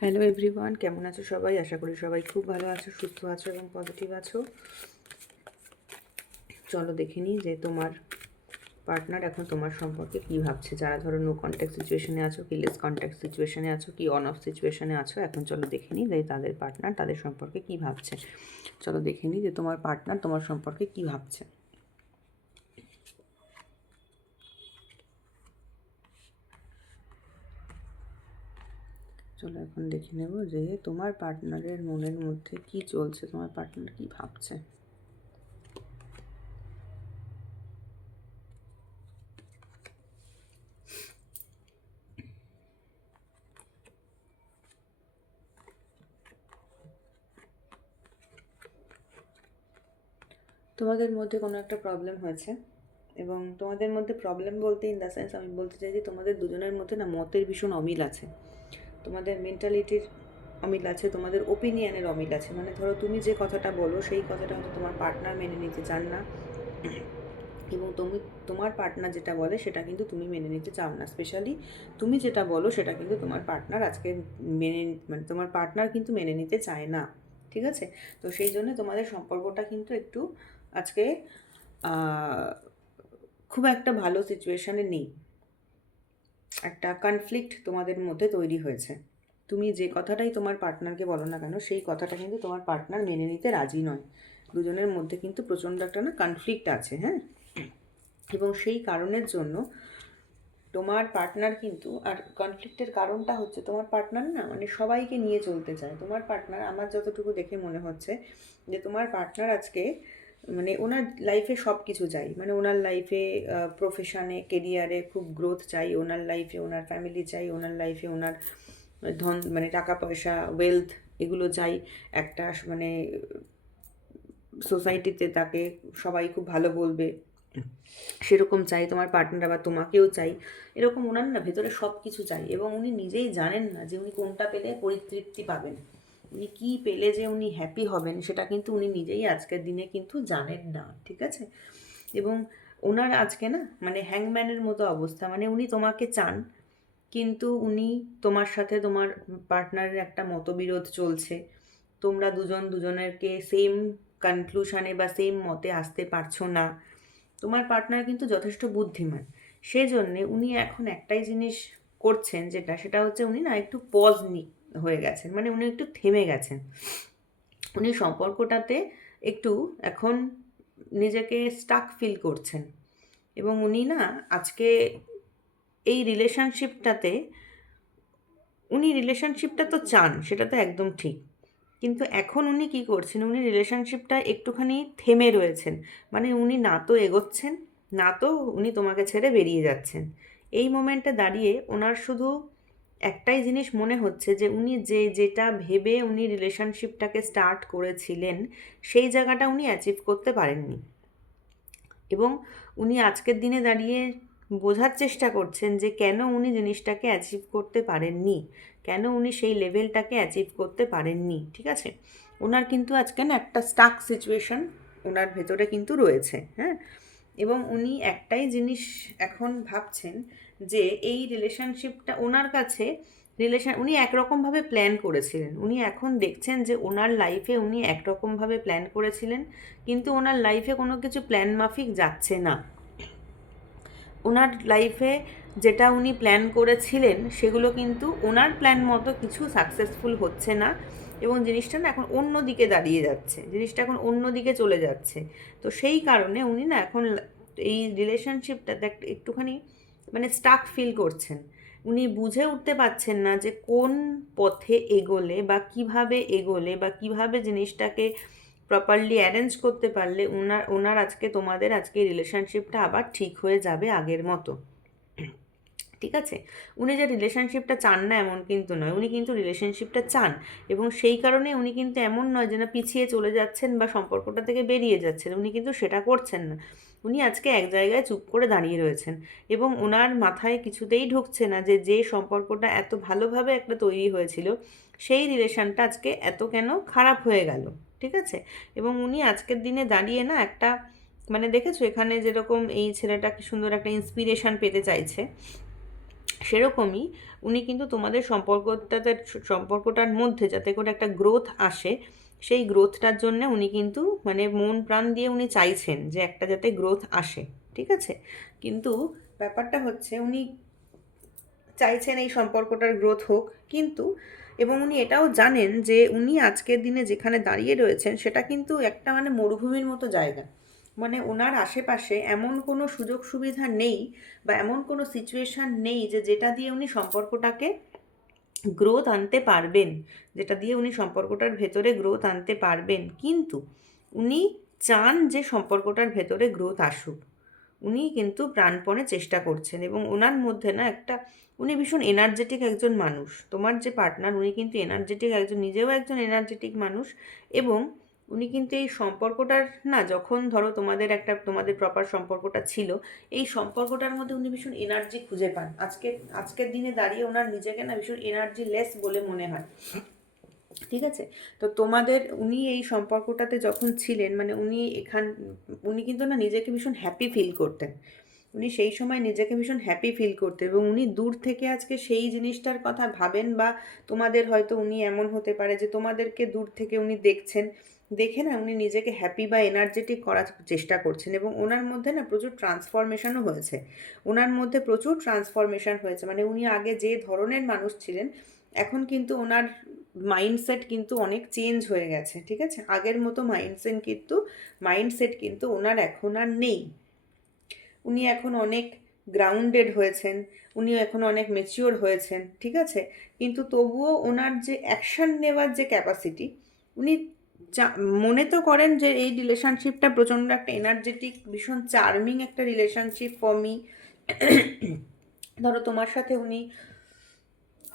Hello everyone, কেমন আছো সবাই? আশা করি সবাই খুব ভালো আছো, সুস্থ আছো এবং পজিটিভ আছো। চলো দেখে নিই যে তোমার পার্টনার এখন তোমার সম্পর্কে কী ভাবছে। যারা ধরো নো কন্ট্যাক্ট সিচুয়েশনে আছো, কি লেস কন্ট্যাক্ট সিচুয়েশনে আছো, কি অন অফ সিচুয়েশনে আছো, এখন চলো দেখে নিই যে তাদের পার্টনার তাদের সম্পর্কে কী ভাবছে। চলো দেখে নিই যে তোমার পার্টনার তোমার সম্পর্কে কী ভাবছে। চলো এখন দেখে নেব যে তোমার পার্টনারের মনের মধ্যে কি চলছে, তোমার পার্টনার কী ভাবছে। তোমাদের মধ্যে কোনো একটা প্রবলেম হয়েছে, এবং তোমাদের মধ্যে প্রবলেম বলতে ইন দ্য সেন্স আমি বলতে চাই যে তোমাদের দুজনের মধ্যে না মতের ভীষণ অমিল আছে, তোমাদের মেন্টালিটির অমিল আছে, তোমাদের ওপিনিয়নের অমিল আছে। মানে ধরো তুমি যে কথাটা বলো সেই কথাটা হয়তো তোমার পার্টনার মেনে নিতে চান না, এবং তোমার পার্টনার যেটা বলে সেটা কিন্তু তুমি মেনে নিতে চাও না। স্পেশালি তুমি যেটা বলো সেটা কিন্তু তোমার পার্টনার আজকে মানে তোমার পার্টনার কিন্তু মেনে নিতে চায় না। ঠিক আছে? তো সেই জন্য তোমাদের সম্পর্কটা কিন্তু একটু আজকে খুব একটা ভালো সিচুয়েশানে নেই। একটা কনফ্লিক্ট তোমাদের মধ্যে তৈরি হয়েছে। তুমি যে কথাটাই তোমার পার্টনারকে বলো না কেন, সেই কথাটা কিন্তু তোমার পার্টনার মেনে নিতে রাজি নয়। দুজনের মধ্যে কিন্তু প্রচণ্ড একটা না কনফ্লিক্ট আছে, হ্যাঁ। এবং সেই কারণের জন্য তোমার পার্টনার কিন্তু, আর কনফ্লিক্টের কারণটা হচ্ছে তোমার পার্টনার না মানে সবাইকে নিয়ে চলতে চায়। তোমার পার্টনার, আমার যতটুকু দেখে মনে হচ্ছে যে তোমার পার্টনার আজকে মানে ওনার লাইফে সব কিছু চাই, মানে ওনার লাইফে প্রফেশনে কেরিয়ারে খুব গ্রোথ চাই, ওনার লাইফে ওনার ফ্যামিলি চাই, ওনার লাইফে ওনার ধন মানে টাকা পয়সা ওয়েলথ এগুলো চাই। একটা মানে সোসাইটিতে তাকে সবাই খুব ভালো বলবে সেরকম চাই। তোমার পার্টনার আবার তোমাকেও চাই, এরকম ওনার না ভেতরে সব কিছু চাই। এবং উনি নিজেই জানেন না যে উনি কোনটা পেলে পরিতৃপ্তি পাবেন, উনি কী পেলে যে উনি হ্যাপি হবেন, সেটা কিন্তু উনি নিজেই আজকের দিনে কিন্তু জানেন না। ঠিক আছে? এবং ওনার আজকে না মানে হ্যাংম্যানের মতো অবস্থা, মানে উনি তোমাকে চান, কিন্তু উনি তোমার সাথে তোমার পার্টনারের একটা মতবিরোধ চলছে। তোমরা দুজন দুজনেরকে সেম কনক্লুশনে বা সেম মতে আসতে পারছো না। তোমার পার্টনার কিন্তু যথেষ্ট বুদ্ধিমান, সেজন্যে উনি এখন একটাই জিনিস করছেন, সেটা হচ্ছে উনি না একটু হয়ে গেছেন, মানে উনি একটু থেমে গেছেন। উনি সম্পর্কটাতে একটু এখন নিজেকে স্টাক ফিল করছেন। এবং উনি না আজকে এই রিলেশনশিপটা তো চান, সেটা তো একদম ঠিক। কিন্তু এখন উনি কী করছেন, উনি রিলেশনশিপটা একটুখানি থেমে রয়েছেন। মানে উনি না তো এগোচ্ছেন, না তো উনি তোমাকে ছেড়ে বেরিয়ে যাচ্ছেন। এই মোমেন্টে দাঁড়িয়ে ওনার শুধু একটাই জিনিস মনে হচ্ছে যে উনি যেটা ভেবে উনি রিলেশনশিপটাকে স্টার্ট করেছিলেন সেই জায়গাটা উনি অ্যাচিভ করতে পারেননি। এবং উনি আজকের দিনে দাঁড়িয়ে বোঝার চেষ্টা করছেন যে কেন উনি জিনিসটাকে অ্যাচিভ করতে পারেননি, কেন উনি সেই লেভেলটাকে অ্যাচিভ করতে পারেননি। ঠিক আছে? ওনার কিন্তু আজকে না একটা স্টাক সিচুয়েশন ওনার ভেতরে কিন্তু রয়েছে, হ্যাঁ। এবং উনি একটাই জিনিস এখন ভাবছেন যে এই রিলেশনশিপটা ওনার কাছে উনি একরকমভাবে প্ল্যান করেছিলেন, উনি এখন দেখছেন যে ওনার লাইফে উনি একরকমভাবে প্ল্যান করেছিলেন, কিন্তু ওনার লাইফে কোনো কিছু প্ল্যান মাফিক যাচ্ছে না। ওনার লাইফে যেটা উনি প্ল্যান করেছিলেন সেগুলো কিন্তু ওনার প্ল্যান মতো কিছু সাকসেসফুল হচ্ছে না। এবং জিনিসটা না এখন অন্য দিকে দাঁড়িয়ে যাচ্ছে, জিনিসটা এখন অন্য দিকে চলে যাচ্ছে। তো সেই কারণে উনি না এখন এই রিলেশনশিপটাতে একটুখানি মানে স্টাক ফিল করছেন। উনি বুঝে উঠতে পারছেন না যে কোন পথে এগোলে বা কিভাবে জিনিসটাকে প্রপারলি অ্যারেঞ্জ করতে পারলে ওনার তোমাদের আজকে রিলেশনশিপটা আবার ঠিক হয়ে যাবে আগের মতো। ঠিক আছে? উনি যে রিলেশনশিপটা চান না এমন কিন্তু নয়, উনি কিন্তু রিলেশনশিপটা চান। এবং সেই কারণে উনি কিন্তু এমন নয় যে না পিছিয়ে চলে যাচ্ছেন বা সম্পর্কটা থেকে বেরিয়ে যাচ্ছেন, উনি কিন্তু সেটা করছেন না। উনি আজকে এক জায়গায় চুপ করে দাঁড়িয়ে রয়েছেন, এবং ওনার মাথায় কিছুতেই ঢুকছে না যে সম্পর্কটা এত ভালোভাবে একটা তৈরি হয়েছিল সেই রিলেশনটা আজকে এত কেন খারাপ হয়ে গেল। ঠিক আছে? এবং উনি আজকের দিনে দাঁড়িয়ে না একটা মানে দেখেছো এখানে যেরকম এই ছেলেটা কি সুন্দর একটা ইন্সপিরেশন পেতে চাইছে, সেরকমই উনি কিন্তু তোমাদের সম্পর্কটার মধ্যে যাতে করে একটা গ্রোথ আসে, সেই গ্রোথটার জন্য উনি কিন্তু মানে মন প্রাণ দিয়ে উনি চাইছেন যে একটা যাতে গ্রোথ আসে। ঠিক আছে? কিন্তু ব্যাপারটা হচ্ছে উনি চাইছেন এই সম্পর্কটার গ্রোথ হোক, কিন্তু এবং উনি এটাও জানেন যে উনি আজকের দিনে যেখানে দাঁড়িয়ে রয়েছেন সেটা কিন্তু একটা মানে মরুভূমির মতো জায়গা। মানে ওনার আশেপাশে এমন কোনো সুযোগ সুবিধা নেই বা এমন কোনো সিচুয়েশান নেই যে যেটা দিয়ে উনি সম্পর্কটাকে গ্রোথ আনতে পারবেন, যেটা দিয়ে উনি সম্পর্কটার ভেতরে গ্রোথ আনতে পারবেন। কিন্তু উনি চান যে সম্পর্কটার ভেতরে গ্রোথ আসুক। উনি কিন্তু প্রাণপণে চেষ্টা করছেন এবং ওনার মধ্যে না একটা, উনি ভীষণ এনার্জেটিক একজন মানুষ। তোমার যে পার্টনার উনি কিন্তু এনার্জেটিক একজন, নিজেও একজন এনার্জেটিক মানুষ। এবং উনি কিন্তু এই সম্পর্কটার, না যখন ধরো তোমাদের প্রপার সম্পর্কটা ছিল, এই সম্পর্কটার মধ্যে উনি ভীষণ এনার্জি খুঁজে পান। আজকের দিনে দাঁড়িয়ে ওনার নিজেকে না ভীষণ এনার্জি লেস বলে মনে হয়। ঠিক আছে? তো উনি এই সম্পর্কটাতে যখন ছিলেন মানে উনি কিন্তু না নিজেকে ভীষণ হ্যাপি ফিল করতেন। উনি সেই সময় নিজেকে ভীষণ হ্যাপি ফিল করতেন এবং উনি দূর থেকে আজকে সেই জিনিসটার কথা ভাবেন, বা তোমাদের হয়তো উনি এমন হতে পারে যে তোমাদেরকে দূর থেকে উনি দেখছেন, দেখে না উনি নিজেকে হ্যাপি বা এনার্জেটিক করার চেষ্টা করছেন। এবং ওনার মধ্যে না প্রচুর ট্রান্সফরমেশনও হয়েছে। মানে উনি আগে যে ধরনের মানুষ ছিলেন, এখন কিন্তু ওনার মাইন্ডসেট কিন্তু অনেক চেঞ্জ হয়ে গেছে। ঠিক আছে? আগের মতো মাইন্ডসেট কিন্তু ওনার এখন আর নেই। উনি এখন অনেক গ্রাউন্ডেড হয়েছেন, উনি এখন অনেক ম্যাচিওর হয়েছেন। ঠিক আছে? কিন্তু তবুও ওনার যে অ্যাকশন নেওয়ার যে ক্যাপাসিটি, উনি মনে তো করেন যে এই রিলেশনশিপটা প্রচণ্ড একটা এনার্জেটিক, ভীষণ চার্মিং একটা রিলেশনশিপ ফর মি। ধরো তোমার সাথে উনি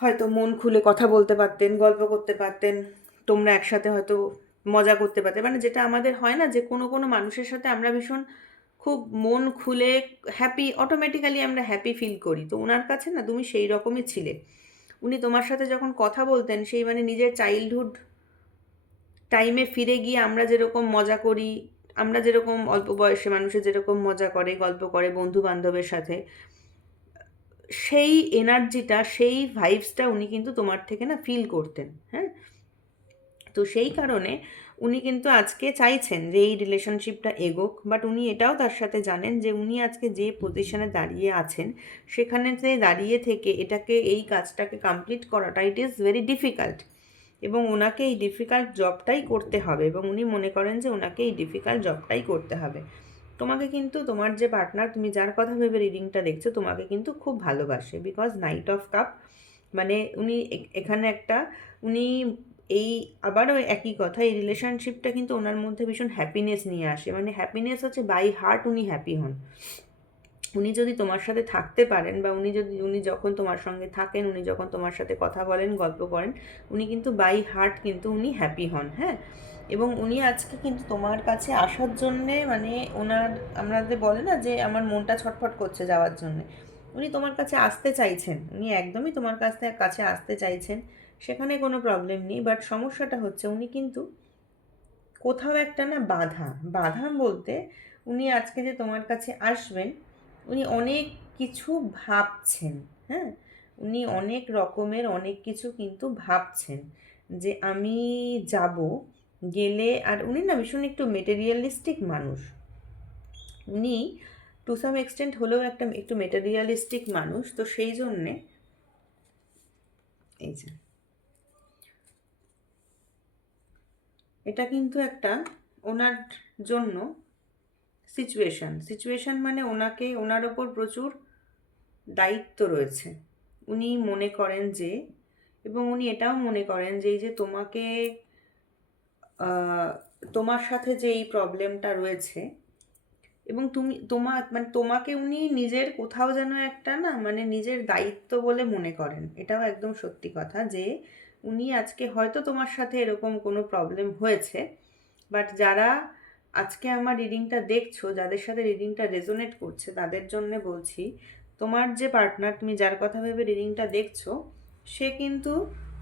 হয়তো মন খুলে কথা বলতে পারতেন, গল্প করতে পারতেন, তোমরা একসাথে হয়তো মজা করতে পারতে, মানে যেটা আমাদের হয় না যে কোনো কোনো মানুষের সাথে আমরা ভীষণ খুব মন খুলে অটোমেটিক্যালি আমরা হ্যাপি ফিল করি। তো ওনার কাছে না তুমি সেই রকমই ছিলে। উনি তোমার সাথে যখন কথা বলতেন সেই মানে নিজের চাইল্ডহুড টাইমে ফিরে গিয়ে আমরা যেরকম মজা করি, আমরা যেরকম অল্প বয়সে মানুষে যেরকম মজা করে, গল্প করে বন্ধু বান্ধবের সাথে, সেই এনার্জিটা, সেই ভাইবসটা উনি কিন্তু তোমার থেকে না ফিল করতেন। হ্যাঁ? তো সেই কারণে উনি কিন্তু আজকে চাইছেন যে এই রিলেশনশিপটা এগোক, বাট উনি এটাও তার সাথে জানেন যে উনি আজকে যে পজিশনে দাঁড়িয়ে আছেন সেখানেতে দাঁড়িয়ে থেকে এই কাজটাকে কমপ্লিট করাটা ইট ইজ ভেরি ডিফিকাল্ট। এবং ওনাকে এই ডিফিকাল্ট জবটাই করতে হবে এবং উনি মনে করেন যে ওনাকে এই ডিফিকাল্ট জবটাই করতে হবে। তোমাকে কিন্তু, তোমার যে পার্টনার, তুমি যার কথা ভেবে রিডিংটা দেখছো, তোমাকে কিন্তু খুব ভালোবাসে। বিকজ নাইট অফ কাপ, মানে উনি এখানে একটা, উনি এই আবারও একই কথা, এই রিলেশনশিপটা কিন্তু ওনার মধ্যে ভীষণ হ্যাপিনেস নিয়ে আসে। মানে হ্যাপিনেস হচ্ছে বাই হার্ট উনি হ্যাপি হন। উনি যদি তোমার সাথে থাকতে পারেন বা উনি যখন তোমার সঙ্গে থাকেন, উনি যখন তোমার সাথে কথা বলেন, গল্প করেন, উনি কিন্তু বাই হার্ট কিন্তু উনি হ্যাপি হন। হ্যাঁ? এবং উনি আজকে কিন্তু তোমার কাছে আসার জন্যে মানে আমাদের বলে না যে আমার মনটা ছটফট করছে যাওয়ার জন্যে, উনি তোমার কাছে আসতে চাইছেন, উনি একদমই তোমার কাছে আসতে চাইছেন। সেখানে কোনো প্রবলেম নেই, বাট সমস্যাটা হচ্ছে উনি কিন্তু কোথাও একটা না বাধা বলতে, উনি আজকে যে তোমার কাছে আসবেন, উনি অনেক কিছু ভাবছেন। হ্যাঁ? উনি অনেক রকমের অনেক কিছু কিন্তু ভাবছেন যে আমি যাব, গেলে, আর উনি না ভীষণ একটু মেটেরিয়ালিস্টিক মানুষ। উনি টু সাম এক্সটেন্ট হলেও একটু মেটেরিয়ালিস্টিক মানুষ। তো সেই জন্যে এই যে এটা কিন্তু একটা ওনার জন্য সিচুয়েশন মানে ওনার ওপর প্রচুর দায়িত্ব রয়েছে। উনি মনে করেন যে, এবং উনি এটাও মনে করেন যে এই যে তোমার সাথে যে এই প্রবলেমটা রয়েছে, এবং তোমাকে উনি নিজের কোথাও যেন একটা না মানে নিজের দায়িত্ব বলে মনে করেন। এটাও একদম সত্যি কথা যে উনি আজকে হয়তো তোমার সাথে এরকম কোনো প্রবলেম হয়েছে, বাট যারা আজকে আমার রিডিংটা দেখছো, যাদের সাথে রিডিংটা রেজোনেট করছে, তাদের জন্য বলছি, তোমার যে পার্টনার, তুমি যার কথা ভেবে রিডিংটা দেখছো, সে কিন্তু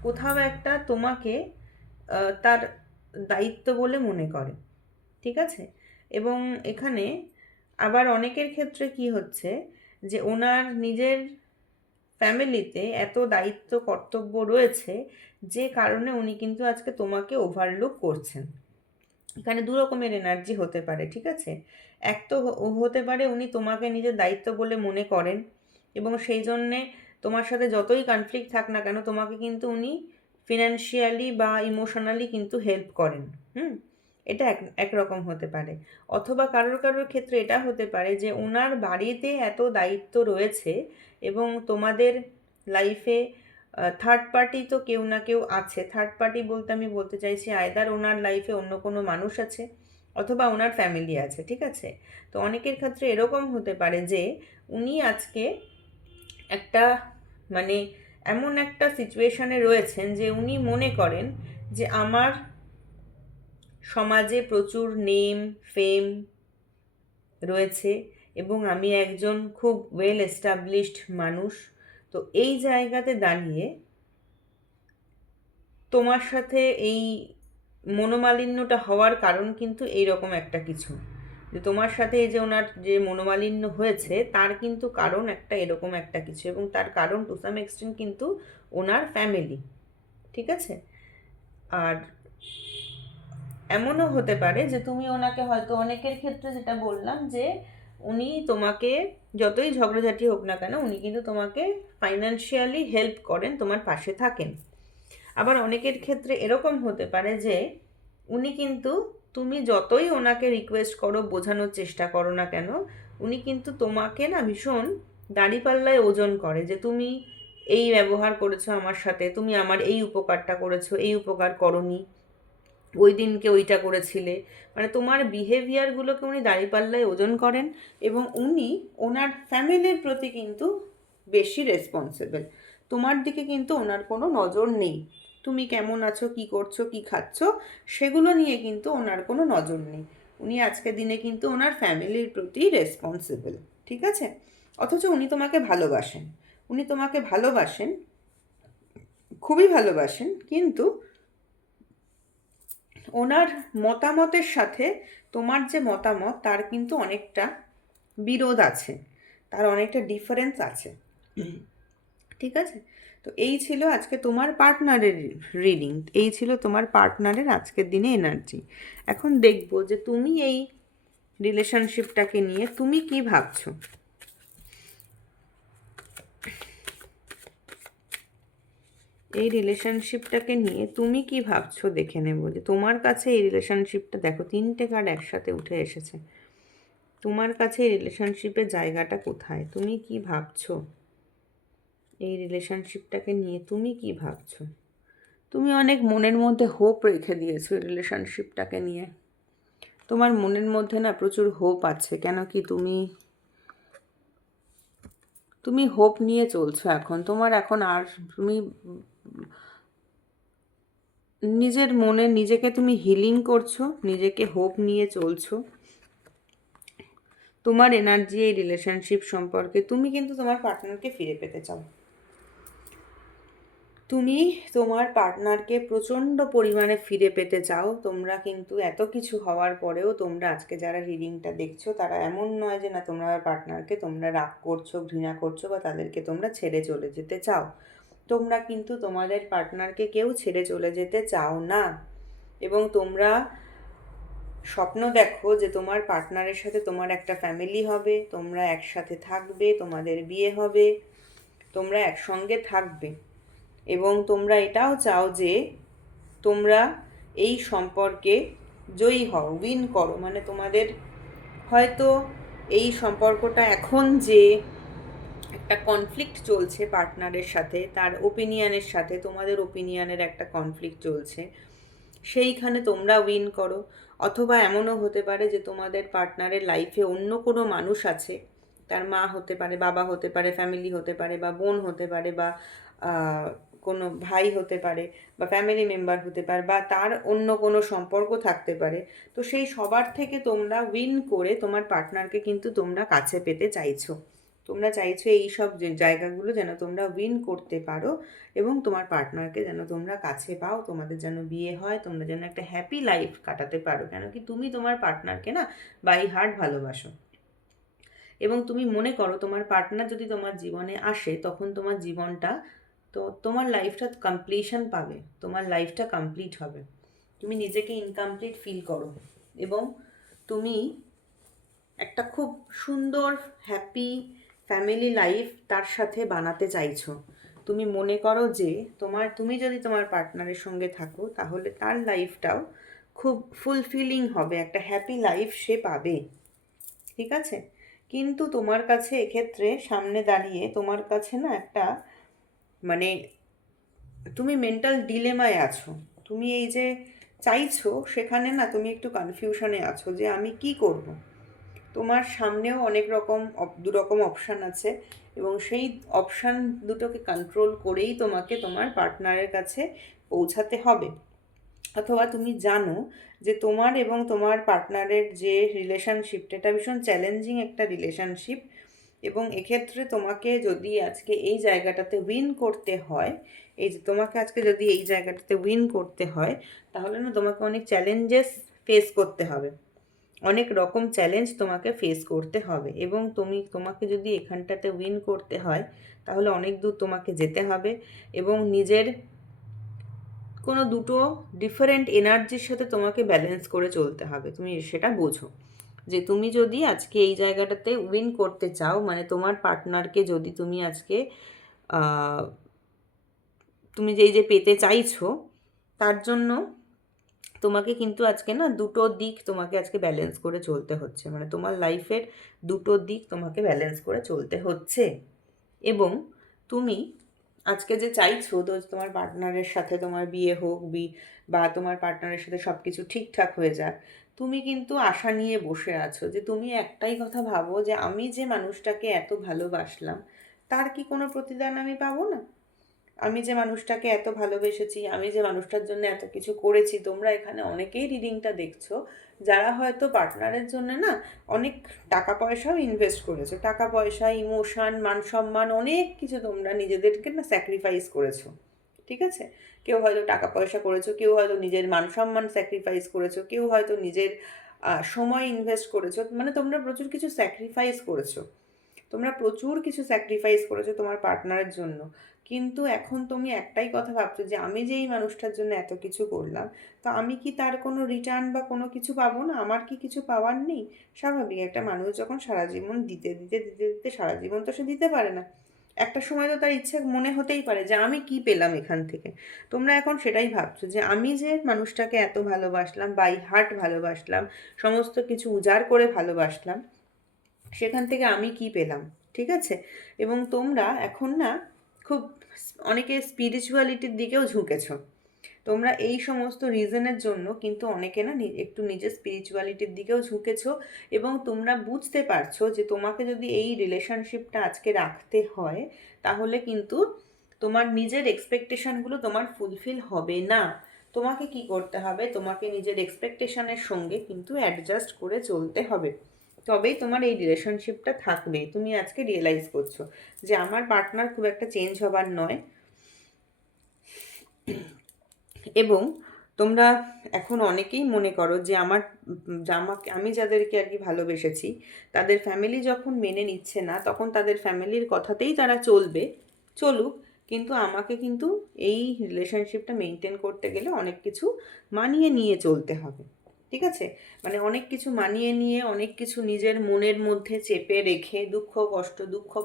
কোথাও একটা তোমাকে তার দায়িত্ব বলে মনে করে। ঠিক আছে? এবং এখানে আবার অনেকের ক্ষেত্রে কি হচ্ছে যে ওনার নিজের ফ্যামিলিতে এত দায়িত্ব কর্তব্য রয়েছে, যে কারণে উনি কিন্তু আজকে তোমাকে ওভারলুক করছেন। এখানে দু রকমের এনার্জি হতে পারে, ঠিক আছে? এক তো হতে পারে উনি তোমাকে নিজের দায়িত্ব বলে মনে করেন, এবং সেই জন্যে তোমার সাথে যতই কনফ্লিক্ট থাক না কেন তোমাকে কিন্তু উনি ফিনান্সিয়ালি বা ইমোশনালি কিন্তু হেল্প করেন। হুম, এটা একরকম হতে পারে। অথবা কারোর কারোর ক্ষেত্রে এটা হতে পারে যে ওনার বাড়িতে এত দায়িত্ব রয়েছে, এবং তোমাদের লাইফে থার্ড পার্টি তো কেউ না কেউ আছে। থার্ড পার্টি বলতে আমি বলতে চাইছি আয়দার ওনার লাইফে অন্য কোনো মানুষ আছে, অথবা ওনার ফ্যামিলি আছে, ঠিক আছে? তো অনেকের ক্ষেত্রে এরকম হতে পারে যে উনি আজকে একটা মানে এমন একটা সিচুয়েশনে রয়েছেন যে উনি মনে করেন যে আমার সমাজে প্রচুর নেম ফেম রয়েছে, এবং আমি একজন খুব ওয়েল এস্টাবলিশড মানুষ। তো এই জায়গাতে দাঁড়িয়ে তোমার সাথে এই মনোমালিন্যটা হওয়ার কারণ কিন্তু এইরকম একটা কিছু, যে তোমার সাথে এই যে ওনার যে মনোমালিন্য হয়েছে তার কিন্তু কারণ একটা এরকম একটা কিছু, এবং তার কারণ টু সাম এক্সটেন্ট কিন্তু ওনার ফ্যামিলি, ঠিক আছে? আর এমনও হতে পারে যে তুমি ওনাকে হয়তো, অনেকের ক্ষেত্রে যেটা বললাম যে উনি তোমাকে যতই ঝগড়াঝাটি হোক না কেন উনি কিন্তু তোমাকে ফাইন্যান্সিয়ালি হেল্প করেন, তোমার পাশে থাকেন। আবার অনেকের ক্ষেত্রে এরকম হতে পারে যে উনি কিন্তু, তুমি যতই ওনাকে রিকোয়েস্ট করো, বোঝানোর চেষ্টা করো না কেন, উনি কিন্তু তোমাকে না ভীষণ দাঁড়িপাল্লায় ওজন করে, যে তুমি এই ব্যবহার করেছো আমার সাথে, তুমি আমার এই উপকারটা করেছো, এই উপকার করনি, ওই দিনকে ওইটা করেছিলে। মানে তোমার বিহেভিয়ারগুলোকে উনি দাঁড়িপাল্লায় ওজন করেন, এবং উনি ওনার ফ্যামিলির প্রতি কিন্তু বেশি রেসপন্সিবল। তোমার দিকে কিন্তু ওনার কোনো নজর নেই, তুমি কেমন আছো, কি করছো, কি খাচ্ছ, সেগুলো নিয়ে কিন্তু ওনার কোনো নজর নেই। উনি আজকের দিনে কিন্তু ওনার ফ্যামিলির প্রতি রেসপন্সিবল, ঠিক আছে? অথচ উনি তোমাকে ভালোবাসেন, উনি তোমাকে ভালোবাসেন, খুবই ভালোবাসেন, কিন্তু ওনার মতামতের সাথে তোমার যে মতামত তার কিন্তু অনেকটা বিরোধ আছে, তার অনেকটা ডিফারেন্স আছে, ঠিক আছে? তো এই ছিল আজকে তোমার পার্টনারের রিডিং, এই ছিল তোমার পার্টনারের আজকের দিনে এনার্জি। এখন দেখবো যে তুমি এই রিলেশনশিপটাকে নিয়ে তুমি কি ভাবছো। এই রিলেশনশিপটাকে নিয়ে তুমি কি ভাবছো দেখে নেবো, যে তোমার কাছে এই রিলেশনশিপটা, দেখো 3টে কার্ড একসাথে উঠে এসেছে, তোমার কাছে এই রিলেশনশিপের জায়গাটা কোথায়, তুমি কি ভাবছো এই রিলেশনশিপটাকে নিয়ে, তুমি কি ভাবছো? তুমি অনেক মনের মধ্যে হোপ রেখে দিয়েছো এই রিলেশনশিপটাকে নিয়ে, তোমার মনের মধ্যে না প্রচুর হোপ আছে, কেন কি তুমি তুমি হোপ নিয়ে চলছো এখন, তোমার এখন আর তুমি নিজের মনে নিজেকে তুমি হিলিং করছো, নিজেকে হোপ নিয়ে চলছো। তোমার এনার্জি এই রিলেশনশিপ সম্পর্কে, তুমি কিন্তু তোমার পার্টনারকে ফিরে পেতে চাও, তুমি তোমার পার্টনারকে প্রচণ্ড পরিমাণে ফিরে পেতে চাও। তোমরা কিন্তু এত কিছু হওয়ার পরেও তোমরা আজকে যারা রিডিংটা দেখছো তারা এমন নয় যে না তোমার পার্টনারকে তোমরা রাগ করছো, ঘৃণা করছো, বা তাদেরকে তোমরা ছেড়ে চলে যেতে চাও। তোমরা কিন্তু তোমাদের পার্টনারকে কেউ ছেড়ে চলে যেতে চাও না, এবং তোমরা স্বপ্ন দেখো যে তোমার পার্টনারের সাথে তোমার একটা ফ্যামিলি হবে, তোমরা একসাথে থাকবে, তোমাদের বিয়ে হবে, তোমরা একসঙ্গে থাকবে, এবং তোমরা এটাও চাও যে তোমরা এই সম্পর্কে জয়ী হও, উইন করো। মানে তোমাদের হয়তো এই সম্পর্কটা এখন যে একটা কনফ্লিক্ট চলছে পার্টনারের সাথে, তার ওপিনিয়নের সাথে তোমাদের ওপিনিয়নের একটা কনফ্লিক্ট চলছে, সেইখানে তোমরা উইন করো। অথবা এমনও হতে পারে যে তোমাদের পার্টনারের লাইফে অন্য কোনো মানুষ আছে, তার মা হতে পারে, বাবা হতে পারে, ফ্যামিলি হতে পারে, বা বোন হতে পারে, বা কোনো ভাই হতে পারে, বা ফ্যামিলি মেম্বার হতে পারে, বা তার অন্য কোনো সম্পর্ক থাকতে পারে। তো সেই সবার থেকে তোমরা উইন করে তোমার পার্টনারকে কিন্তু তোমরা কাছে পেতে চাইছো, তোমরা চাইছো এই সব জায়গাগুলো যেন তোমরা উইন করতে পারো, এবং তোমার পার্টনারকে যেন তোমরা কাছে পাও, তোমাদের যেন বিয়ে হয়, তোমরা যেন একটা হ্যাপি লাইফ কাটাতে পারো, কেন কি তুমি তোমার পার্টনারকে না বাই হার্ট ভালোবাসো। এবং তুমি মনে করো তোমার পার্টনার যদি তোমার জীবনে আসে, তখন তোমার জীবনটা, তো তোমার লাইফটা কমপ্লিশন পাবে, তোমার লাইফটা কমপ্লিট হবে। তুমি নিজেকে ইনকমপ্লিট ফিল করো এবং তুমি একটা খুব সুন্দর হ্যাপি ফ্যামিলি লাইফ তার সাথে বানাতে চাইছো। তুমি মনে করো যে তুমি যদি তোমার পার্টনারের সঙ্গে থাকো, তাহলে তার লাইফটাও খুব ফুলফিলিং হবে, একটা হ্যাপি লাইফ সে পাবে। ঠিক আছে? কিন্তু তোমার কাছে এক্ষেত্রে সামনে দাঁড়িয়ে তোমার কাছে না একটা, মানে তুমি মেন্টাল ডিলেমায় আছো। তুমি এই যে চাইছো, সেখানে না তুমি একটু কনফিউশনে আছো যে আমি কি করব। তোমার সামনেও অনেক রকম দু রকম অপশান আছে এবং সেই অপশান দুটোকে কন্ট্রোল করেই তোমাকে তোমার পার্টনারের কাছে পৌঁছাতে হবে। অথবা তুমি জানো যে তোমার এবং তোমার পার্টনারের যে রিলেশনশিপটা, এটা ভীষণ চ্যালেঞ্জিং একটা রিলেশনশিপ এবং এক্ষেত্রে তোমাকে যদি আজকে এই জায়গাটাতে উইন করতে হয়, এই যে তোমাকে আজকে যদি এই জায়গাটাতে উইন করতে হয়, তাহলে না তোমাকে অনেক চ্যালেঞ্জেস ফেস করতে হবে, অনেক রকম চ্যালেঞ্জ তোমাকে ফেস করতে হবে এবং তোমাকে যদি এখানটাতে উইন করতে হয়, তাহলে অনেক দূর তোমাকে যেতে হবে এবং নিজের কোনো দুটো ডিফারেন্ট এনার্জির সাথে তোমাকে ব্যালেন্স করে চলতে হবে। তুমি সেটা বোঝো যে তুমি যদি আজকে এই জায়গাটাতে উইন করতে চাও, মানে তোমার পার্টনারকে যদি তুমি আজকে তুমি যে পেতে চাইছো, তার জন্য তোমাকে কিন্তু আজকে না দুটো দিক তোমাকে আজকে ব্যালেন্স করে চলতে হচ্ছে, মানে তোমার লাইফের দুটো দিক তোমাকে ব্যালেন্স করে চলতে হচ্ছে। এবং তুমি আজকে যে চাইছো তো তোমার পার্টনারের সাথে তোমার বিয়ে হোক বা তোমার পার্টনারের সাথে সব কিছু ঠিকঠাক হয়ে যাক, তুমি কিন্তু আশা নিয়ে বসে আছো যে তুমি একটাই কথা ভাবো যে আমি যে মানুষটাকে এত ভালোবাসলাম, তার কি কোনো প্রতিদান আমি পাবো না? আমি যে মানুষটাকে এত ভালোবেসেছি, আমি যে মানুষটার জন্য এত কিছু করেছি, তোমরা এখানে অনেকেই রিডিংটা দেখছো যারা হয়তো পার্টনারের জন্য না অনেক টাকা পয়সাও ইনভেস্ট করেছো, টাকা পয়সা, ইমোশন, মান সম্মান, অনেক কিছু তোমরা নিজেদেরকে না স্যাক্রিফাইস করেছো। ঠিক আছে? কেউ হয়তো টাকা পয়সা করেছো, কেউ হয়তো নিজের মান সম্মান স্যাক্রিফাইস করেছো, কেউ হয়তো নিজের সময় ইনভেস্ট করেছো, মানে তোমরা প্রচুর কিছু স্যাক্রিফাইস করেছো, তোমরা প্রচুর কিছু স্যাক্রিফাইস করেছো তোমার পার্টনারের জন্য। কিন্তু এখন তুমি একটাই কথা ভাবছো যে আমি যে এই মানুষটার জন্য এত কিছু করলাম, তো আমি কি তার কোনো রিটার্ন বা কোনো কিছু পাবো না? আমার কি কিছু পাওয়ার নেই? স্বাভাবিক, একটা মানুষ যখন সারা জীবন দিতে দিতে দিতে দিতে সারা জীবন তো সে দিতে পারে না, একটা সময় তো তার ইচ্ছে মনে হতেই পারে যে আমি কি পেলাম এখান থেকে। তোমরা এখন সেটাই ভাবছো যে আমি যে মানুষটাকে এত ভালোবাসলাম, বাই হার্ট ভালোবাসলাম, সমস্ত কিছু উজাড় করে ভালোবাসলাম, সেখান থেকে আমি কি পেলাম। ঠিক আছে? এবং তোমরা এখন না খুব অনেকে স্পিরিচুয়ালিটির দিকেও ঝুঁকেছো। তোমরা এই সমস্ত রিজনের জন্য কিন্তু অনেকে না একটু নিজের স্পিরিচুয়ালিটির দিকেও ঝুঁকেছো এবং তোমরা বুঝতে পারছো যে তোমাকে যদি এই রিলেশনশিপটা আজকে রাখতে হয়, তাহলে কিন্তু তোমার নিজের এক্সপেকটেশনগুলো তোমার ফুলফিল হবে না। তোমাকে কি করতে হবে? তোমাকে নিজের এক্সপেকটেশনের সঙ্গে কিন্তু অ্যাডজাস্ট করে চলতে হবে, তবেই তোমার এই রিলেশনশিপটা থাকবে। তুমি আজকে রিয়েলাইজ করছো যে আমার পার্টনার খুব একটা চেঞ্জ হবার নয়। এবং তোমরা এখন অনেকেই মনে করো যে আমি যাদেরকে আর কি ভালোবেসেছি, তাদের ফ্যামিলি যখন মেনে নিচ্ছে না, তখন তাদের ফ্যামিলির কথাতেই তারা চলুক, কিন্তু আমাকে কিন্তু এই রিলেশনশিপটা মেনটেন করতে গেলে অনেক কিছু মানিয়ে নিয়ে চলতে হবে। ঠিক আছে? মানে অনেক কিছু মানিয়ে নিয়ে, অনেক কিছু নিজের মনের মধ্যে চেপে রেখে, দুঃখ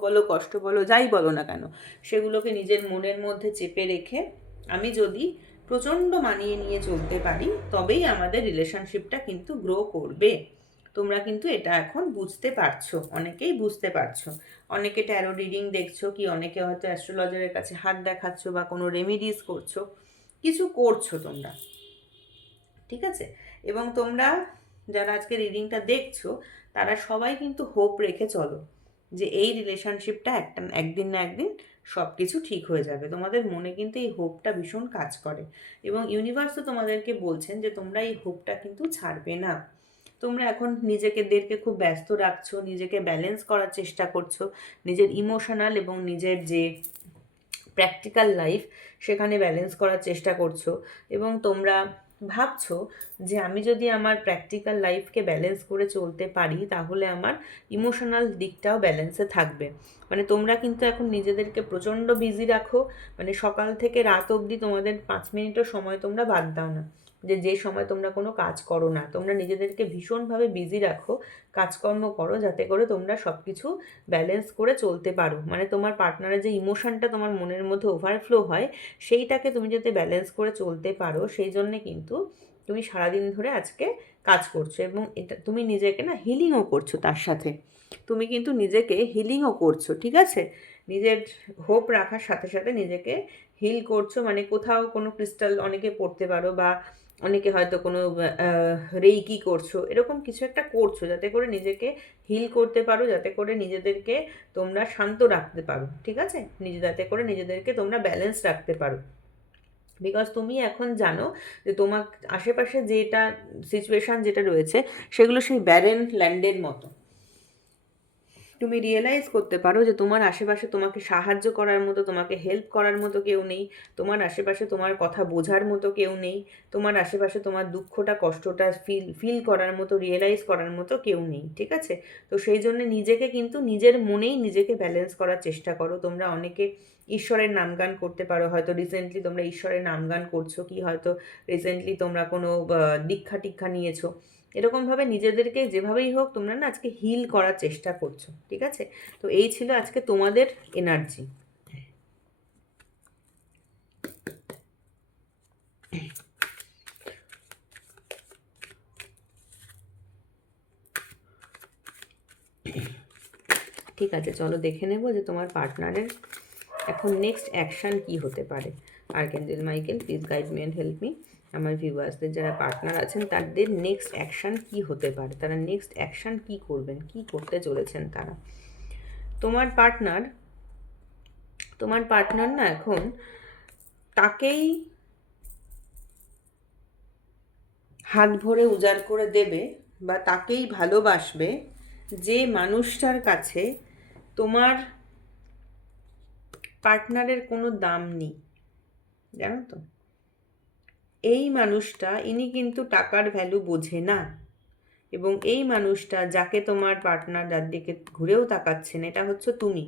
বলো, কষ্ট বলো, যাই বলো না কেন, সেগুলোকে নিজের মনের মধ্যে চেপে রেখে আমি যদি প্রচণ্ড মানিয়ে নিয়ে চলতে পারি, তবেই আমাদের রিলেশনশিপটা কিন্তু গ্রো করবে। তোমরা কিন্তু এটা এখন বুঝতে পারছো, অনেকেই বুঝতে পারছো। অনেকে ট্যারো রিডিং দেখছো, কি অনেকে হয়তো অ্যাস্ট্রোলজারের কাছে হাত দেখাচ্ছ বা কোনো রেমিডিস করছো, কিছু করছো তোমরা। ঠিক আছে? এবং তোমরা যারা আজকে রিডিংটা দেখছো, তারা সবাই কিন্তু হোপ রেখে চলো যে এই রিলেশনশিপটা একদিন না একদিন সব কিছু ঠিক হয়ে যাবে। তোমাদের মনে কিন্তু এই হোপটা ভীষণ কাজ করে এবং ইউনিভার্সও তোমাদেরকে বলছেন যে তোমরা এই হোপটা কিন্তু ছাড়বে না। তোমরা এখন নিজেদেরকে খুব ব্যস্ত রাখছো, নিজেকে ব্যালেন্স করার চেষ্টা করছো, নিজের ইমোশনাল এবং নিজের যে প্র্যাকটিক্যাল লাইফ, সেখানে ব্যালেন্স করার চেষ্টা করছো এবং তোমরা ভাবছো যে আমি যদি আমার প্র্যাকটিক্যাল লাইফকে ব্যালেন্স করে চলতে পারি তাহলে আমার ইমোশনাল দিকটাও ব্যালেন্সে থাকবে। মানে তোমরা কিন্তু এখন নিজেদেরকে প্রচণ্ড বিজি রাখো, মানে সকাল থেকে রাত অবধি তোমাদের 5 মিনিটও সময় তোমরা বাদ দাও না, যে সময় তোমরা কোনো কাজ করো না। তোমরা নিজেদেরকে ভীষণভাবে বিজি রাখো, কাজকর্ম করো, যাতে করে তোমরা সব কিছু ব্যালেন্স করে চলতে পারো। মানে তোমার পার্টনারের যে ইমোশনটা তোমার মনের মধ্যে ওভারফ্লো হয়, সেইটাকে তুমি যাতে ব্যালেন্স করে চলতে পারো, সেই জন্যে কিন্তু তুমি সারাদিন ধরে আজকে কাজ করছো, এবং এটা তুমি নিজেকে না হিলিংও করছো। তার সাথে তুমি কিন্তু নিজেকে হিলিংও করছো, ঠিক আছে? নিজের হোপ রাখার সাথে সাথে নিজেকে হিল করছো। মানে কোথাও কোনো ক্রিস্টাল অনেকে পড়তে পারো, বা অনেকে হয়তো কোনো রেইকি করছো, এরকম কিছু একটা করছো যাতে করে নিজেকে হিল করতে পারো, যাতে করে নিজেদেরকে তোমরা শান্ত রাখতে পারো, ঠিক আছে? যাতে করে নিজেদেরকে তোমরা ব্যালেন্স রাখতে পারো। বিকজ তুমি এখন জানো যে তোমার আশেপাশে যেটা সিচুয়েশান যেটা রয়েছে, সেগুলো সেই ব্যারেন ল্যান্ডের মতো। তুমি রিয়েলাইজ করতে পারো যে তোমার আশেপাশে তোমাকে সাহায্য করার মতো, তোমাকে হেল্প করার মতো কেউ নেই, তোমার আশেপাশে তোমার কথা বোঝার মতো কেউ নেই, তোমার আশেপাশে তোমার দুঃখটা কষ্টটা ফিল করার মতো, রিয়েলাইজ করার মতো কেউ নেই, ঠিক আছে? তো সেই জন্য নিজেকে কিন্তু নিজের মনেই নিজেকে ব্যালেন্স করার চেষ্টা করো। তোমরা অনেকে ঈশ্বরের নামগান করতে পারো, হয়তো রিসেন্টলি তোমরা ঈশ্বরের নামগান করছো, কি হয়তো রিসেন্টলি তোমরা কোনো দীক্ষা টিক্ষা নিয়েছো। এরকমভাবে নিজেদেরকে যেভাবেই হোক তোমরা না আজকে হিল করার চেষ্টা করছো, ঠিক আছে? তো এই ছিল আজকে তোমাদের এনার্জি। ঠিক আছে, চলো দেখে নেবো যে তোমার পার্টনারের এখন নেক্সট অ্যাকশান কি হতে পারে। Archangel Michael, please guide me and help me. আমার ভিউয়ার্সদের যারা পার্টনার আছেন তাদের নেক্সট অ্যাকশান কি হতে পারে, তারা নেক্সট অ্যাকশান কি করবেন, কি করতে চলেছেন তারা। তোমার পার্টনার না এখন তাকেই হাত ভরে উজাড় করে দেবে, বা তাকেই ভালোবাসবে যে মানুষটার কাছে তোমার পার্টনারের কোনো দাম নেই, জানো তো? এই মানুষটা, ইনি কিন্তু টাকার ভ্যালু বোঝে না, এবং এই মানুষটা যাকে তোমার পার্টনার, যার দিকে ঘুরেও তাকাচ্ছেন, এটা হচ্ছে তুমি,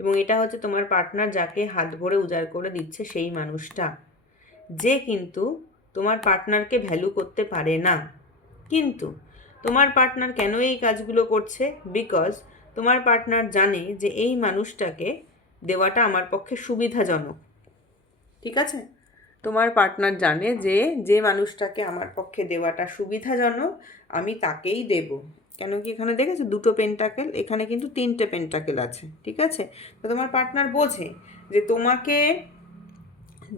এবং এটা হচ্ছে তোমার পার্টনার যাকে হাত ভরে উজাড় করে দিচ্ছে সেই মানুষটা, যে কিন্তু তোমার পার্টনারকে ভ্যালু করতে পারে না। কিন্তু তোমার পার্টনার কেন এই কাজগুলো করছে? বিকজ তোমার পার্টনার জানে যে এই মানুষটাকে দেওয়াটা আমার পক্ষে সুবিধাজনক, ঠিক আছে? তোমার পার্টনার জানে যে যে মানুষটাকে আমার পক্ষে দেওয়াটা সুবিধাজনক আমি তাকেই দেব। কেন কি এখানে দেখেছো 2টো পেন্টাকেল, এখানে কিন্তু 3টে পেন্টাকেল আছে, ঠিক আছে? তো তোমার পার্টনার বোঝে যে তোমাকে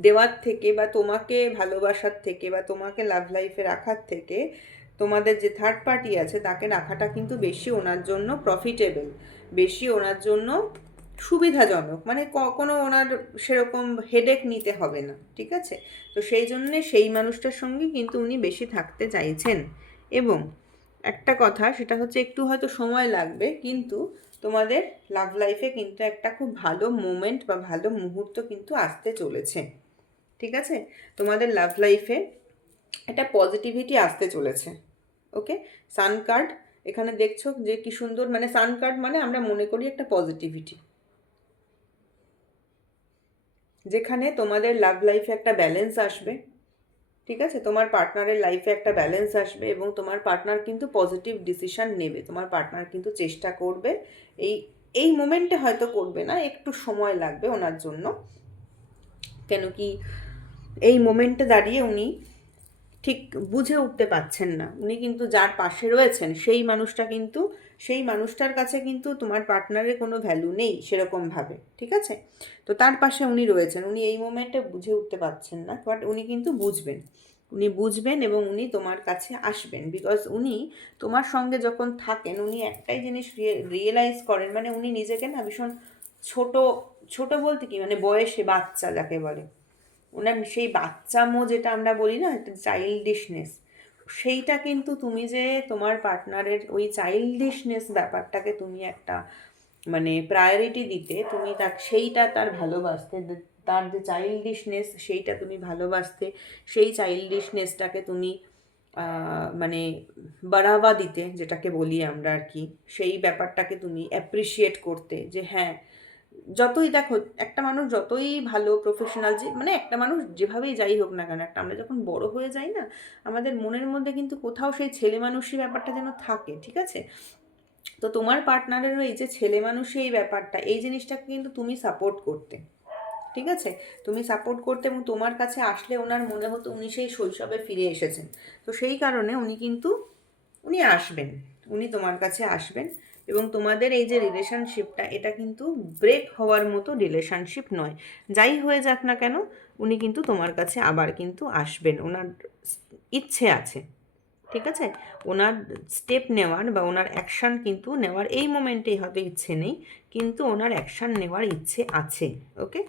দেওয়ার থেকে, বা তোমাকে ভালোবাসার থেকে, বা তোমাকে লাভ লাইফে রাখার থেকে তোমাদের যে থার্ড পার্টি আছে তাকে রাখাটা কিন্তু বেশি ওনার জন্য প্রফিটেবল, বেশি ওনার জন্য সুবিধাজনক। মানে কোনো ওনার সেরকম হেডেক নিতে হবে না, ঠিক আছে? তো সেই জন্যে সেই মানুষটার সঙ্গে কিন্তু উনি বেশি থাকতে চাইছেন। এবং একটা কথা, সেটা হচ্ছে একটু হয়তো সময় লাগবে, কিন্তু তোমাদের লাভ লাইফে কিন্তু একটা খুব ভালো মোমেন্ট বা ভালো মুহূর্ত কিন্তু আসতে চলেছে, ঠিক আছে? তোমাদের লাভ লাইফে একটা পজিটিভিটি আসতে চলেছে। ওকে, সান কার্ড এখানে দেখছো যে কি সুন্দর, মানে সান কার্ড মানে আমরা মনে করি একটা পজিটিভিটি, যেখানে তোমাদের লাভ লাইফে একটা ব্যালেন্স আসবে, ঠিক আছে? তোমার পার্টনারের লাইফে একটা ব্যালেন্স আসবে, এবং তোমার পার্টনার কিন্তু পজিটিভ ডিসিশন নেবে, তোমার পার্টনার কিন্তু চেষ্টা করবে। এই এই মোমেন্টে হয়তো করবে না, একটু সময় লাগবে ওনার জন্য। কেন কি এই মোমেন্টে দাঁড়িয়ে উনি ঠিক বুঝে উঠতে পারছেন না। উনি কিন্তু যার পাশে রয়েছেন সেই মানুষটার কাছে কিন্তু তোমার পার্টনারের কোনো ভ্যালু নেই সেরকমভাবে, ঠিক আছে? তো তার পাশে উনি রয়েছেন, উনি এই মোমেন্টে বুঝে উঠতে পারছেন না, বাট উনি কিন্তু বুঝবেন এবং উনি তোমার কাছে আসবেন। বিকজ উনি তোমার সঙ্গে যখন থাকেন উনি একটাই জিনিস রিয়েলাইজ করেন, মানে উনি নিজেকে না ভীষণ ছোট ছোট বলতে কি, মানে বয়সে বাচ্চা যাকে বলে, ওনার সেই বাচ্চামো যেটা আমরা বলি না, একটা চাইল্ডিশনেস, সেইটা কিন্তু তুমি যে তোমার পার্টনারের ওই চাইল্ডিশনেস ব্যাপারটাকে তুমি একটা মানে প্রায়োরিটি দিতে, তুমি সেইটা তার ভালোবাসতে, তার যে চাইল্ডিশনেস সেইটা তুমি ভালোবাসতে, সেই চাইল্ডিশনেসটাকে তুমি মানে বাড়াবা দিতে, যেটাকে বলি আমরা আর কি, সেই ব্যাপারটাকে তুমি অ্যাপ্রিসিয়েট করতে, যে হ্যাঁ যতই দেখো একটা মানুষ যতই ভালো প্রফেশনাল, যে মানে একটা মানুষ যেভাবেই যাই হোক না কেন, একটা আমরা যখন বড় হয়ে যাই না, আমাদের মনের মধ্যে কিন্তু কোথাও সেই ছেলে মানুষই ব্যাপারটা যেন থাকে, ঠিক আছে? তো তোমার পার্টনারেরও এই যে ছেলে মানুষই এই ব্যাপারটা, এই জিনিসটাকে কিন্তু তুমি সাপোর্ট করতে, ঠিক আছে? তুমি সাপোর্ট করতে, এবং তোমার কাছে আসলে ওনার মনে হতো উনি সেই শৈশবে ফিরে এসেছেন। তো সেই কারণে উনি আসবেন, উনি তোমার কাছে আসবেন, এবং তোমাদের এই যে রিলেশনশিপটা, এটা কিন্তু ব্রেক হওয়ার মতো রিলেশনশিপ নয়। যাই হয়ে যাক না কেন, উনি কিন্তু তোমার কাছে আবার কিন্তু আসবেন, ওনার ইচ্ছে আছে, ঠিক আছে? ওনার স্টেপ নেওয়ার বা ওনার অ্যাকশান কিন্তু নেওয়ার এই মোমেন্টেই হয়তো ইচ্ছে নেই, কিন্তু ওনার অ্যাকশান নেওয়ার ইচ্ছে আছে। ওকে,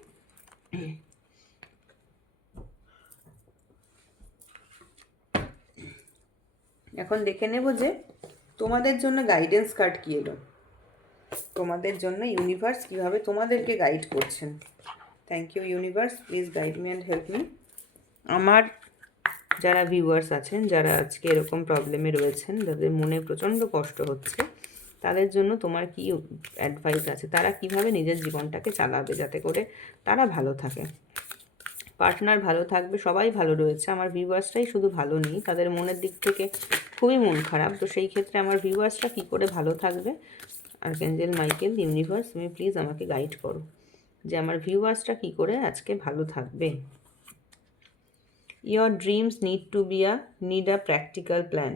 এখন দেখে নেব যে তোমাদের জন্য গাইডেন্স কার্ড কী এলো, তোমাদের জন্য ইউনিভার্স কীভাবে তোমাদেরকে গাইড করছেন। Thank you universe, please guide me and help me. আমার যারা ভিউয়ার্স আছেন, যারা আজকে এরকম প্রবলেমে রয়েছেন, যাদের মনে প্রচণ্ড কষ্ট হচ্ছে, তাদের জন্য তোমার কি অ্যাডভাইস আছে, তারা কিভাবে নিজের জীবনটাকে চালাবে যাতে করে তারা ভালো থাকে, পার্টনার ভালো থাকবে, সবাই ভালো রয়েছে, আমার ভিউয়ার্সটাই শুধু ভালো নেই, তাদের মনের দিক থেকে খুবই মন খারাপ। তো সেই ক্ষেত্রে আমার ভিউয়ার্সরা কী করে ভালো থাকবে, আর্কএঞ্জেল মাইকেল, ইউনিভার্স, তুমি প্লিজ আমাকে গাইড করো যে আমার ভিউয়ার্সরা কী করে আজকে ভালো থাকবে। Your dreams need a practical plan.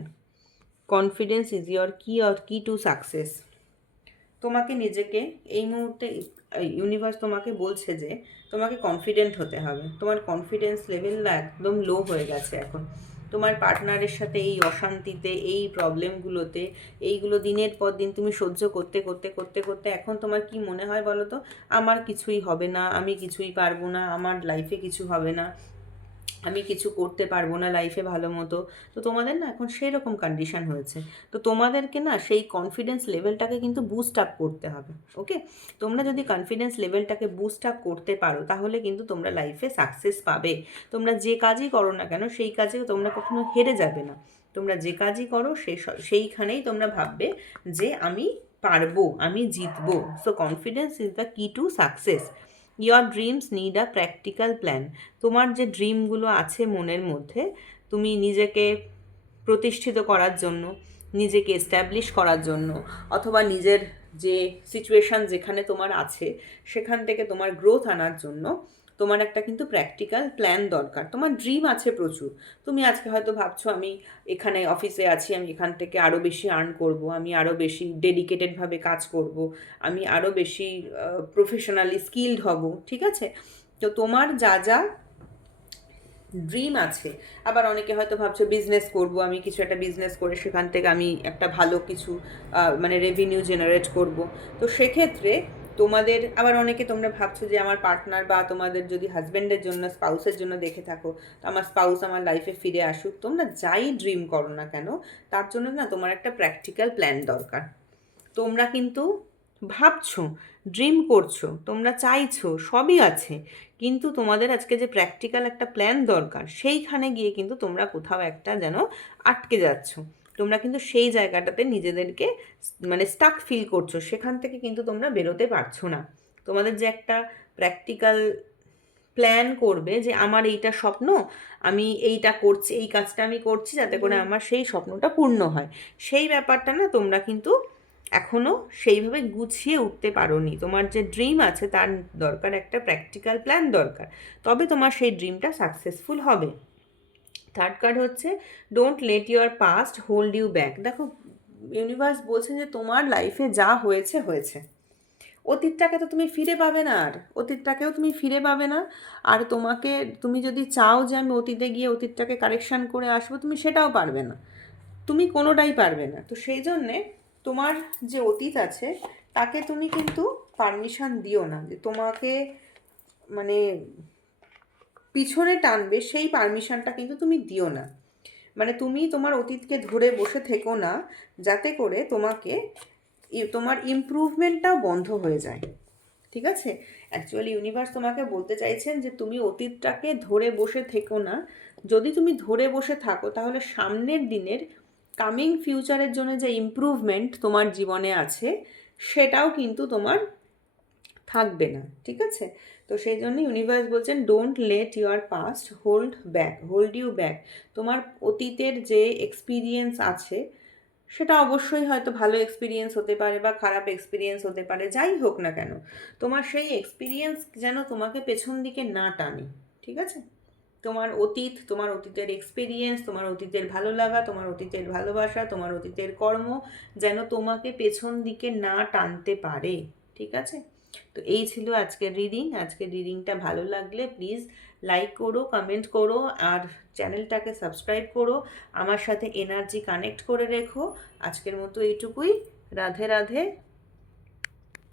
Confidence is your key to success. তোমাকে নিজেকে এই মুহূর্তে ইউনিভার্স তোমাকে বলছে যে তোমাকে কনফিডেন্ট হতে হবে। তোমার কনফিডেন্স লেভেলটা একদম লো হয়ে গেছে এখন। তোমার পার্টনারের সাথে এই অশান্তিতে, এই প্রবলেমগুলোতে, এইগুলো দিনের পর দিন তুমি সহ্য করতে করতে করতে করতে এখন তোমার কি মনে হয় বলো তো, আমার কিছুই হবে না, আমি কিছুই পারবো না, আমার লাইফে কিছু হবে না, আমি কিছু করতে পারবো না লাইফে ভালো মতো। তো তোমাদের না এখন সেই রকম কন্ডিশন হয়েছে। তো তোমাদেরকে না সেই কনফিডেন্স লেভেলটাকে কিন্তু বুস্ট আপ করতে হবে। ওকে, তোমরা যদি কনফিডেন্স লেভেলটাকে বুস্ট আপ করতে পারো, তাহলে কিন্তু তোমরা লাইফে সাকসেস পাবে। তোমরা যে কাজই করো না কেন, সেই কাজে তোমরা কখনো হেরে যাবে না। তোমরা যে কাজই করো সেইখানেই তোমরা ভাববে যে আমি পারবো, আমি জিতবো। সো কনফিডেন্স ইজ দ্য কি to success. Your dreams need a practical plan. তোমার যে ড্রিমগুলো আছে মনের মধ্যে, তুমি নিজেকে প্রতিষ্ঠিত করার জন্য, নিজেকে এস্টাবলিশ করার জন্য, অথবা নিজের যে সিচুয়েশান যেখানে তোমার আছে সেখান থেকে তোমার গ্রোথ আনার জন্য তোমার একটা কিন্তু প্র্যাকটিক্যাল প্ল্যান দরকার। তোমার ড্রিম আছে প্রচুর। তুমি আজকে হয়তো ভাবছো আমি এখানে অফিসে আছি, আমি এখান থেকে আরও বেশি আর্ন করব, আমি আরও বেশি ডেডিকেটেডভাবে কাজ করব, আমি আরও বেশি প্রফেশনালি স্কিলড হব, ঠিক আছে? তো তোমার যা যা ড্রিম আছে, আবার অনেকে হয়তো ভাবছো বিজনেস করব, আমি কিছু একটা বিজনেস করে সেখান থেকে আমি একটা ভালো কিছু মানে রেভিনিউ জেনারেট করব। তো সেক্ষেত্রে তোমাদের আবার অনেকে তোমরা ভাবছো যে আমার পার্টনার বা তোমাদের যদি হাজব্যান্ডের জন্য, স্পাউসের জন্য দেখে থাকো, তো আমার স্পাউস আমার লাইফে ফিরে আসুক। তোমরা যাই ড্রিম করো না কেন, তার জন্য না তোমার একটা প্র্যাকটিক্যাল প্ল্যান দরকার। তোমরা কিন্তু ভাবছো, ড্রিম করছো, তোমরা চাইছো, সবই আছে, কিন্তু তোমাদের আজকে যে প্র্যাকটিক্যাল একটা প্ল্যান দরকার, সেইখানে গিয়ে কিন্তু তোমরা কোথাও একটা যেন আটকে যাচ্ছ। তোমরা কিন্তু সেই জায়গাটাতে নিজেদেরকে মানে স্টাক ফিল করছো, সেখান থেকে কিন্তু তোমরা বেরোতে পারছো না। তোমাদের যে একটা প্র্যাকটিক্যাল প্ল্যান করবে যে আমার এইটা স্বপ্ন, আমি এইটা করছি, এই কাজটা আমি করছি যাতে করে আমার সেই স্বপ্নটা পূর্ণ হয়, সেই ব্যাপারটা না তোমরা কিন্তু এখনও সেইভাবে গুছিয়ে উঠতে পারোনি। তোমার যে ড্রিম আছে তার দরকার একটা প্র্যাকটিক্যাল প্ল্যান দরকার, তবে তোমার সেই ড্রিমটা সাকসেসফুল হবে। থার্ড কার্ড হচ্ছে don't let your past hold you back. দেখো ইউনিভার্স বলছেন যে তোমার লাইফে যা হয়েছে হয়েছে, অতীতটাকে তো তুমি ফিরে পাবে না, আর অতীতটাকেও তুমি ফিরে পাবে না। আর তুমি যদি চাও যে আমি অতীতে গিয়ে অতীতটাকে কারেকশান করে আসবো, তুমি সেটাও পারবে না, তুমি কোনোটাই পারবে না। তো সেই জন্যে তোমার যে অতীত আছে তাকে তুমি কিন্তু পারমিশন দিও না যে তোমাকে মানে পিছনে টানবে, সেই পারমিশনটা কিন্তু তুমি দিও না। মানে তুমি তোমার অতীতকে ধরে বসে থেকো না, যাতে করে তোমার ইমপ্রুভমেন্টটাও বন্ধ হয়ে যায়, ঠিক আছে? অ্যাকচুয়ালি ইউনিভার্স তোমাকে বলতে চাইছেন যে তুমি অতীতটাকে ধরে বসে থেকো না। যদি তুমি ধরে বসে থাকো তাহলে সামনের দিনের কামিং ফিউচারের জন্য যে ইমপ্রুভমেন্ট তোমার জীবনে আছে সেটাও কিন্তু তোমার থাকবে না, ঠিক আছে? তো সেই জন্য ইউনিভার্স বলছেন don't let your past hold you back. তোমার অতীতের যে এক্সপিরিয়েন্স আছে সেটা অবশ্যই হয়তো ভালো এক্সপিরিয়েন্স হতে পারে বা খারাপ এক্সপিরিয়েন্স হতে পারে, যাই হোক না কেন তোমার সেই এক্সপিরিয়েন্স যেন তোমাকে পেছন দিকে না টানে, ঠিক আছে? তোমার অতীত, তোমার অতীতের এক্সপিরিয়েন্স, তোমার অতীতের ভালো লাগা, তোমার অতীতের ভালোবাসা, তোমার অতীতের কর্ম যেন তোমাকে পেছন দিকে না টানতে পারে, ঠিক আছে? তো এই ছিল আজকের রিডিং। আজকের রিডিংটা ভালো লাগলে প্লিজ লাইক করো, কমেন্ট করো, আর চ্যানেলটাকে সাবস্ক্রাইব করো, আমার সাথে এনার্জি কানেক্ট করে রেখো। আজকের মতো এইটুকুই। রাধে রাধে।